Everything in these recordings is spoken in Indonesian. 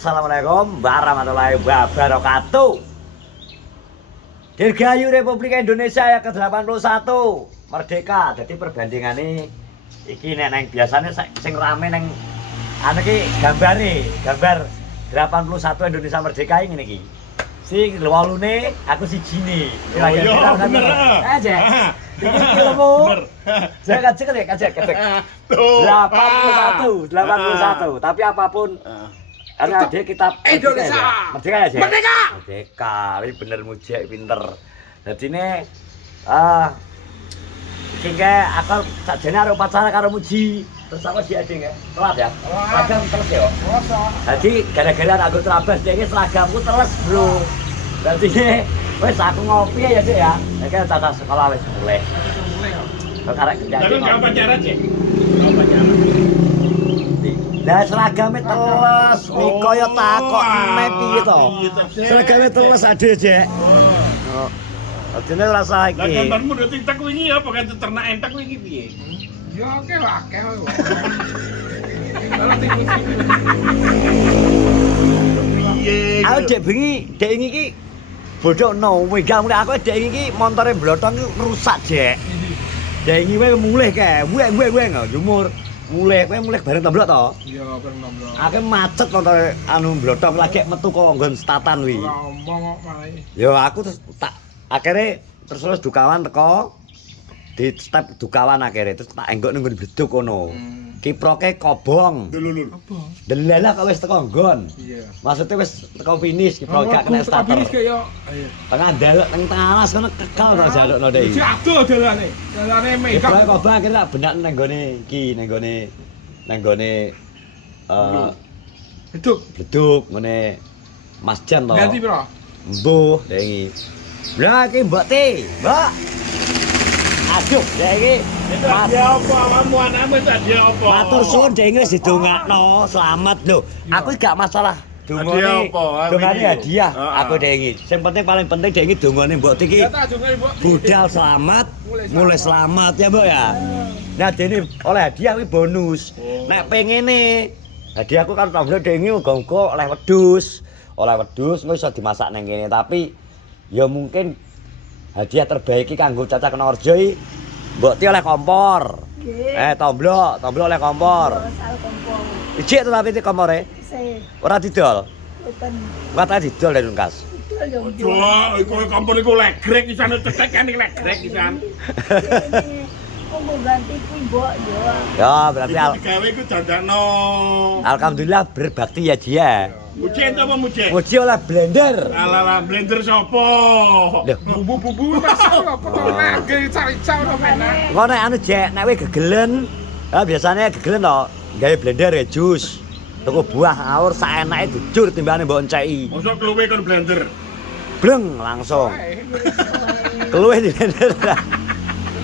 Assalamualaikum warahmatullahi wabarakatuh. Dirgahayu Republik Indonesia yang ke-81 merdeka. Jadi perbandingannya iki nek nang biasanya sing rame nang anu ki gambar 81 Indonesia merdeka ini iki. Sing lwalune aku sijine. Kira-kira bener. Aja. Iki filmmu. Jangan kacek. 81. Tapi apapun karena dia kita Indonesia merdeka ya, Jek? Merdeka, ini bener mujek, pinter. Jadi ini kayak akal sakjane arep upacara karo muji. Terus apa sih ading ya? Telat ya? Seragam terus ya? Jadi gara-gara aku terabas dia seragamku teles, Bro. Jadi wes aku ngopi ya, Cek ya. Nek tata sekolah wis mulai. Kok karek gendang. Lalu enggak pacaran, Cek? Enggak pacaran. Lah seragamnya teles, Mikoyo takok nek piye to? Seragamnya teles ade, Jek. Oh. Adine rasa iki. Lah gambarmu udah TikTok wingi apa kan ternak entek wingi piye? Ya oke lah, akeh wae. Piye? Aku dek bengi, dek iki bodhokno, megang mulih aku dek iki montore blotong iki rusak, Jek. Dek iki wae mulih kae, wek jumur. Mulih bareng tomblok to? Iya, bareng tomblok. Aku macet montore anu blotong lagi metu kok nggon statan wi. Ora omong kok malah. Ya aku terus tak akhirnya terus dukawan teko di step dukawan akhirnya terus tak enggok nang bleduk kono. Kiproke kobong. Dulur. Apa? Delalah kok wis teko nggon. Iya. Maksudnya wis teko finish kiprok gak kena starter. Finish kaya ayo. Tengah dalek teng tengah alas kono kekal to jalukno dek. Iki adoh dalane. Dalane megang. Kiproke kobong akhirnya tak benak nang gone iki nang gone bleduk ngene Mas Jan to. Ganti piro? Mbuh dek iki. Lah iki Mbak T, Mbak. Aduh, dek iki. Dia apa awakmu anakmu tadi apa? Matur suwun dek wis didongakno, selamat lho. Aku gak masalah. Hadiah apa? Dongane hadiah. Heeh. Aku dek iki. Sing paling penting dek iki dongane Mbok T iki. Ya tak ajunge, Mbok. Budal selamat, mulai selamat ya, Mbok ya. Nah, dene oleh hadiah kuwi bonus. Nek pengene hadiahku kan tombol dek iki uga-uga oleh wedhus. Oleh wedhus engko iso dimasak nang kene, tapi ya mungkin hadiah terbaik iki kanggo Caca Kenorjo iki Mbok Ti oleh kompor. Nggih. Tomblo oleh kompor. Asal kompor. Ijik to tapi kompore. Isih Ora didol. boten Kata didol dari Kas. betul yo. Wah, iku kompor iku legrek isan cetek kan legrek isan. Kok ganti kuwi mbok yo. Ya, berarti Gawe iku dandakno. alhamdulillah berbakti ya dia. Muji ento apa muji? Muji oleh blender. Ala blender sapa? Loh, Bumbu-bumbu masak apa to lagi cari-cari ono enak. engko nek anu Jek, nek kowe gegelen, biasanya gegelen to, gawe blender ya jus. Tuku buah ngawur saenake dijur timbangane mbok enceki. Mosok keluwe kon blender. Bleng langsung. Ae, Keluwe di blender.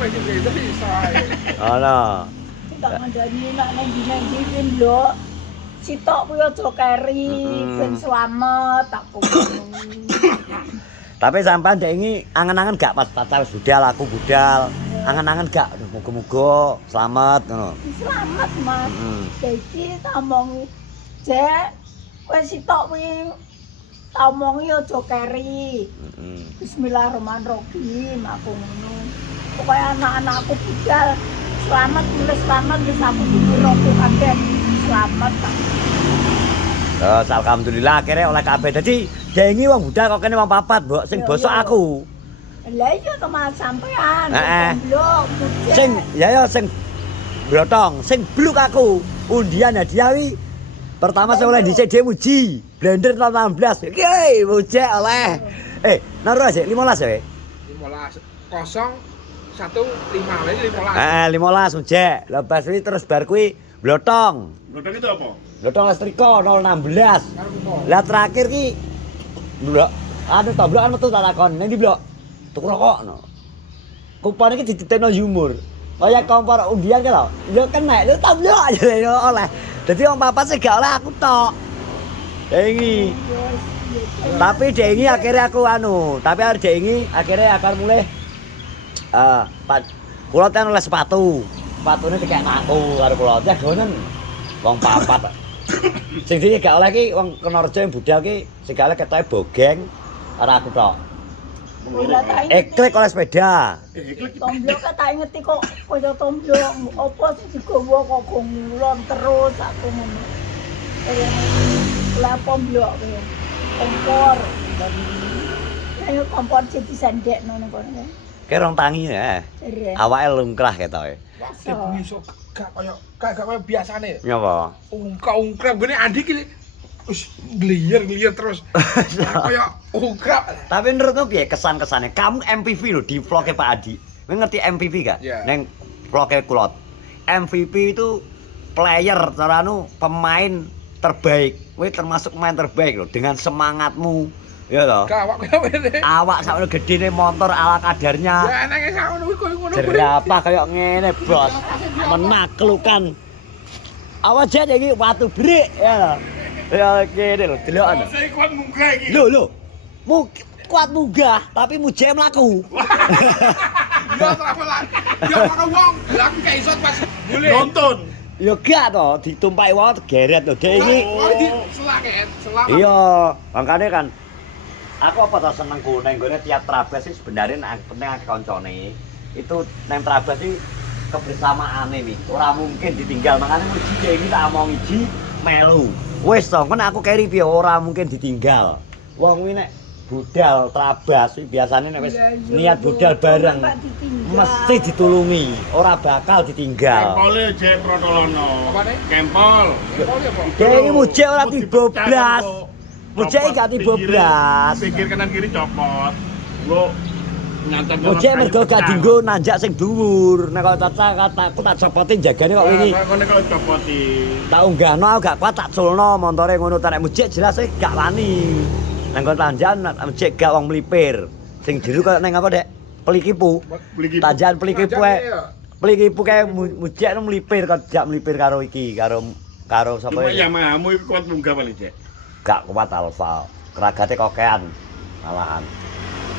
wis iki iso ae. Ono. Tak ngandani nek nang ndi kuwi mbok. Sitok kuwi aja keri, ben selamat tak ngomong. Tapi sampean dek ini angen-angen gak pas pacar budal aku budal. Angen-angen gak aduh muga-muga selamat ngono. Selamat, Mas. Jadi tak omongi, Jek, kowe sitok kuwi tak omongi aja keri. Bismillahirrahmanirrahim aku ngono. Pokoke anak-anakku budal selamat mulai selamat wis aku dipuro Tuhan deh. Selamat tak. Terus alhamdulillah akhirnya oleh kabeh. Dadi dengi wong budal kok kene wong papat, Mbok. Sing bosok aku. Lah iya to Mas sampean. Heeh. Blok, budal. Sing sing brotong, sing bluk aku. Undian hadiah wi. Pertama saya oleh dhisik dhewe muji. Blender tahun 16. Oke, muji oleh. Naruh aja 15 ya. 15 0 1 5 lagi 15. 15 muji. Lepas kuwi terus bar kuwi blotong. Blender itu apa? Blotong listriko 016. Karo kupo. Lah terakhir ki blok anu toblok kan metu tak takon ning ndi blok tuku rokok no kupon iki dititipno Yumur kaya kompor undian ki lho lho kena lho toblok aja oleh dadi wong papat sing gak oleh aku tok dengi tapi dengi akhirnya aku anu tapi harus dengi akhirnya akan mulai kula ten oleh sepatunya dikek aku karo kula ya gonen wong papat Sing dene gak oleh ki wong Kenarjo yang budal ki sing gak oleh ketoke bogeng ora aku tok. Ora tak inget. Eklik oleh sepeda. Tomblo kan tak ingeti kok kaya tomblo apa sing digawa kok go ngulon terus aku ngono. Lah tomblo kuwi. Kompor. Ayo kompor jadi sandekno nang kono. Ki rong tangi ya. Jere. Awake lungkrah ketoke. Ibu iso gak kaya biasane. Nyapa? Ungkrap gini Andi ki wis gliyer terus. Kaya ungkrap. Tapi menurutmu piye kesan-kesane? Kamu MVP lho di vlog Pak Adi. Kowe ngerti MVP gak? Iya. Neng vlog Kulot. MVP itu player caranu pemain terbaik. Kowe termasuk pemain terbaik lho dengan semangatmu. Ya toh? Gawak kaya ngene. Awak sakmono gedene motor ala kadarnya. Ya enake sakmono kuwi koyo ngono. Jerapah kayak ngene, Bos. Menaklukan. Awak jet iki watu brik ya. Ya kene lho, delokan. Saya kuat munggah iki. Lho. Kuat munggah tapi mujeke mlaku. Ya travelan. Ya ono wong, lah aku gak iso pas boleh. Nonton. Ya gak to, ditumpahi wae geret lho. Dek iki. Oh, di selaket, selamat. Iya, makane kan aku apa tau seneng ku neng gone tiap Trabas sih sebenarnya penting akeh koncone. Itu neng Trabas sih kebersamaane nih. Ora mungkin ditinggal. Makane muji dek iki tak omong iji melu. Wis to, kan aku keri piye ora mungkin ditinggal. Wong kuwi nek budal Trabas kuwi biasane nek wis niat budal bareng mesti ditulungi, ora bakal ditinggal. Kempole jek protolono. Apane? Kempol. Oh ya, Pak. Dek iki muji ora diboblas. Muji gak diboblas. Pinggir kanan kiri copot. Lo nyantet. Muji mergo gak dienggo nanjak sing dhuwur. Nek kok aku tak copotin jagane kok wingi. Kok nek copoti. Tak unggahno aku gak kuat tak culno montore ngono ta nek muji jelas gak wani. Nang kon tanjan muji gak wong mlipir. Sing jeru koyo ning apa, Dek? Pelikipu. Tanjan pelikipu ae. Pelikipu kae muji mlipir kok jak mlipir karo iki karo sapa Cuma iki. ya mamu iku kuat munggah paling jek. Gak kuat alfa. Keragate kokean malahan.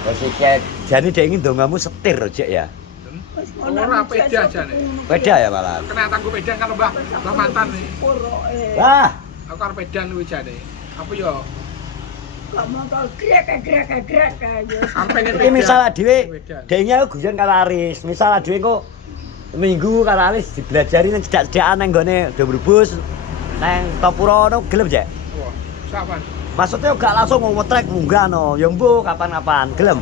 Terus iki jane dek iki ndongamu setir Jek ya. Wis Ora peda jane. Beda ya malahan. Kena tangguh pedan kan Mbah mantan nih. Wah, Aku arep pedan kuwi jane. Apa yo? Gak motor grek aja. Sampai iki misal dhewe deknya aku guyon karo Aris. Misal dhewe kok minggu karo Aris dibelajari nang cedak-cedakan nang gone Dobrebus nang Topuro no gelem Jek. Wah, sapan. Maksudnya gak langsung mau trek munggah no. Ya mbuh kapan-kapan. Gelem.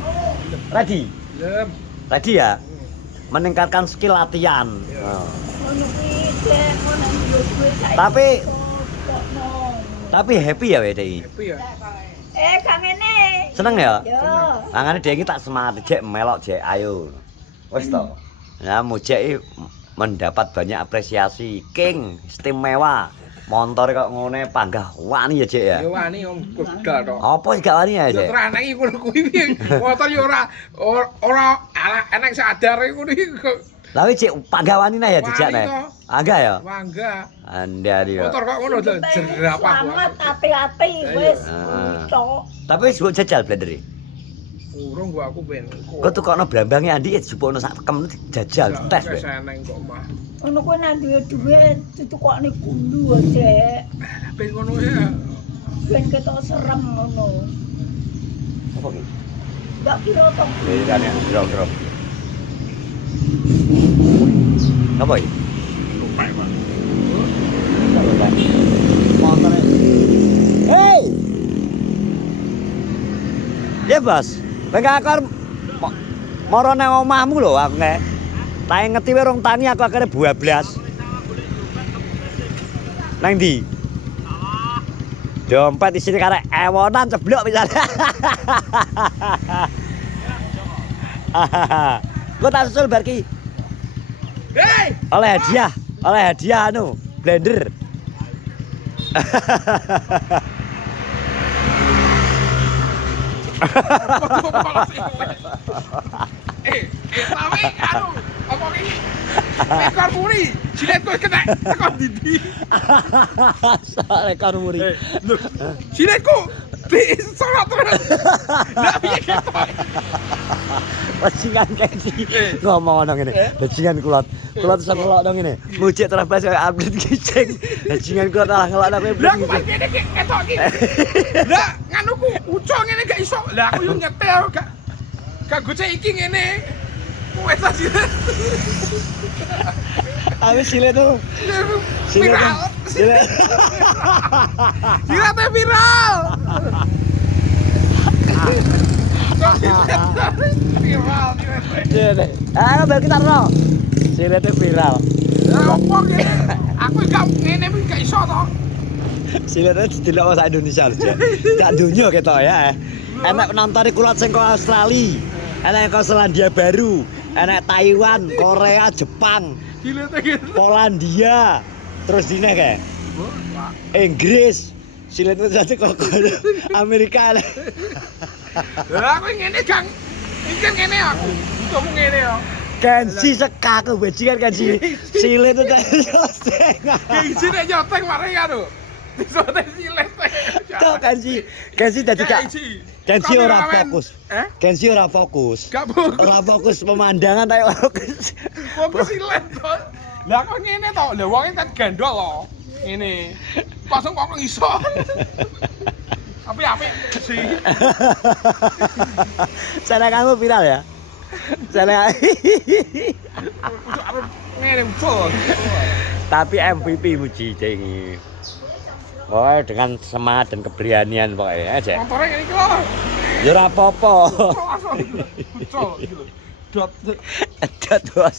Ready? Lem. Ready ya? Meningkatkan skill latihan. Oh. Ngono kuwi Dek, ngono duwe saiki. Tapi happy ya Dek iki. Happy ya. Gak ngene. Seneng ya? Yo. Mangane Dek iki tak semangat Jek melok Jek ayo. Wis to. Ya Mujek mendapat banyak apresiasi. King istimewa. Montore kok ngene panggah wani ya Jek ya. Yo wani om begal tok. Apa sih gak wani ya Yo Jek? tenan iki ngono kuwi piye? Motor yo ora enek sadar ngono iki kok Lah Cek panggah wani ya dijak Wani nek. toh. Angga ya? mangga. Anda dia. Motor kok ngono jerapah. Selamat hati-hati wis. Heeh. Tok. Tapi wis mbok jajal blender. Urung gua aku ben. Kok tukokno blambange Andi jupukno sak tekem jajal tes weh. Seneng kok mah. Ngono kuwi nang duwe dhuwit ditukokne gundu Dek. Ben ngono ya. Ben ketok serem ngono. Apa ki? Gak kira tok. Ini kan ya, drop. Apa iki? Lupa Pak. Motornya. Hei! Ya bos, pengen moro nang omahmu lho aku nek. Tak ngeti wae rong tani aku akhirnya bablas. Nang ndi? Dompet di sini karek ewonan ceblok misalnya. Gua tak susul bar ki. Hei! Oleh hadiah anu, blender. Tapi anu apa iki? Ekor muri, siletku kena tekon didi. Rekor muri. Siletku disorot terus. Lah piye ketok? Bajingan kensi ngomong nang ngene. Bajingan kulot. Kulot iso ngelok nang ngene. Mujik terus bas kaya update kicing. Bajingan kulot malah ngelok nang Lah aku pas ngene iki ketok iki. Lah nganuku ucul ngene gak iso. Lah aku yo nyetel gak gocek iki ngene. Wes ta sih. Aku sile tuh. Viral. Sile. Gila teh viral. Viral. Sile. Ah, bel kita ro. Sile tuh viral. Lah opo ngene? Aku gak ngene iki gak iso to. Sile tuh didelok sak Indonesia lho, Cek. Gak donya ketok ya. Enak penonton kulot sing kok Australia. Enak kok Selandia Baru. Enak Taiwan, Korea, Jepang, Gila teh gitu. Polandia. Terus dine kayak Inggris. Silet itu satu kok Amerika. Lah aku ngene Kang. Iki kan ngene aku. Untuk ngene yo. Kensi sekak bajingan Kensi. Silet itu tadi Ki isine nyoteng mare karo. Disote silet. Tuh Kensi dadi gak. Kensi ora fokus. Kensi ora fokus. Gak fokus. Ora fokus pemandangan tapi fokus. Fokus silet to. Lah kok ngene to. Lah wong kan gandol loh. Ini. Pasang kok iso. Apik sih. Sana kamu viral ya? Sana Ngene ucul. tapi MVP Muji ini. Oh, dengan semangat dan keberanian pokoknya aja. Motornya ngene iki lho. Ya ora apa-apa. Ucul gitu. Dot. Edot bos.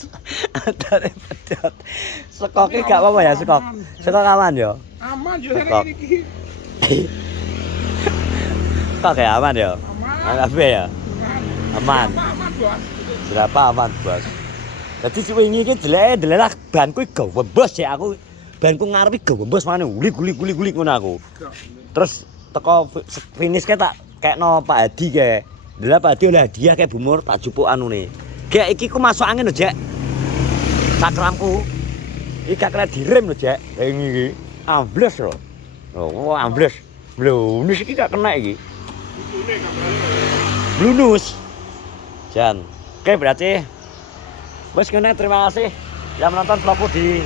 Edot pedot. Sekoknya gak apa-apa ya sekok. Sekok aman ya. Aman yo ngene iki. Sekok ya aman ya. Aman. Apa ya? Aman. Aman, Bos. Berapa aman bos? Jadi si wingi iki jelek banku gawe bos ya aku. Banku ngarepe gawe bos mana guli ngono aku. Terus teko finish tak kekno Pak Hadi kae. Lah Pak Hadi oleh hadiah kayak bumur tak jupuk anune. Kayak iki ku masuk angin lho, Jek. Cakramku. Iki gak kena direm lho, Jek. Ini iki ambles lho. Oh, ambles. Blunus iki gak kena iki. Blunus. Jan. Oke, berarti wes ngene, terima kasih yang menonton vlogku di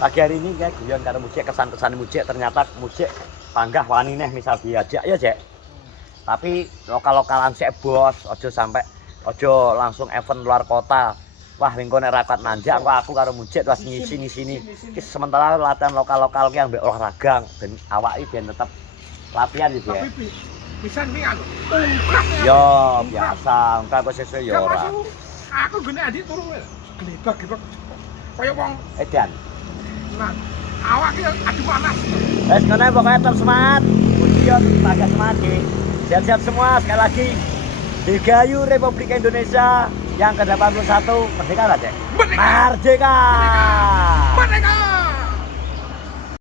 pagi hari ini kayak guyon karo Mujik, kesan-kesan Mujik ternyata Mujik panggah wani neh misal diajak ya, Jek. Tapi lokal-lokalan sik bos, ojo langsung event luar kota. Wah, mingko nek rapat nanjak aku karo Mujik terus ngisi-sini. Iki sementara latihan lokal-lokal ki ambek olahraga ben awake ben tetep latihan iki ya. Tapi pisan ning anu. Ungkap. Yo, biasa, ungkap kok sesuk yo ora. Aku gene adik turu glebak-glebak. Kaya wong Edan. nah, awak ki adu panas. Wes ngene pokoknya tetap semangat. Mujian tenaga semangat ki. Siap-siap semua sekali lagi. Dirgahayu Republik Indonesia yang ke-81 merdeka enggak, Cek? Merdeka. Merdeka. Merdeka.